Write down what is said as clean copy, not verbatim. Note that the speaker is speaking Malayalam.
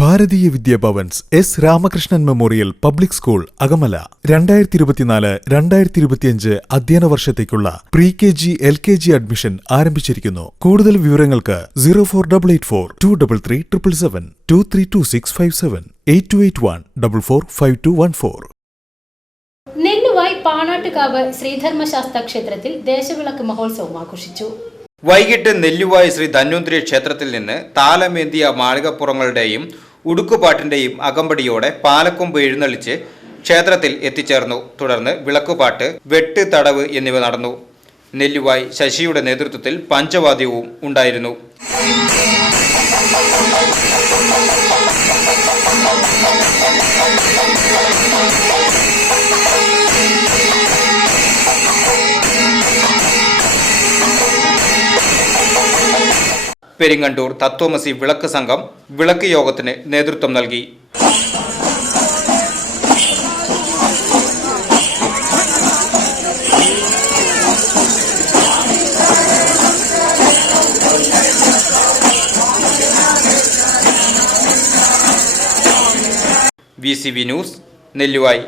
ഭാരതീയ Vidya Bhavans S Ramakrishnan memorial public school Akamala 2024-2025 അധ്യയന വർഷത്തേക്കുള്ള പ്രീ KG LKG അഡ്മിഷൻ ആരംഭിച്ചിരിക്കുന്നു. കൂടുതൽ വിവരങ്ങൾക്ക് 048423377 232657 8281445214. നെല്ലുവായ് പാണാട്ടുകാവ് ശ്രീധർമ്മശാസ്ത്ര ക്ഷേത്രത്തിൽ ദേശവിളക്ക് മഹോത്സവം ആഘോഷിച്ചു. വൈകിട്ട് നെല്ലുവായ് ശ്രീ ധന്വന്തരി ക്ഷേത്രത്തിൽ നിന്ന് താലമേന്തിയ മാളികപ്പുറങ്ങളുടെയും ഉടുക്കുപാട്ടിന്റെയും അകമ്പടിയോടെ പാലക്കൊമ്പ് എഴുന്നള്ളിച്ച് ക്ഷേത്രത്തിൽ എത്തിച്ചേർന്നു. തുടർന്ന് വിളക്കുപാട്ട്, വെട്ട്, തടവ് എന്നിവ നടന്നു. നെല്ലുവായ് ശശിയുടെ നേതൃത്വത്തിൽ പഞ്ചവാദ്യവും ഉണ്ടായിരുന്നു. പെരിങ്ങണ്ടൂർ തത്വമസി വിളക്ക് സംഘം വിളക്ക് യോഗത്തിന് നേതൃത്വം നൽകി. VCV news, Nelluvai.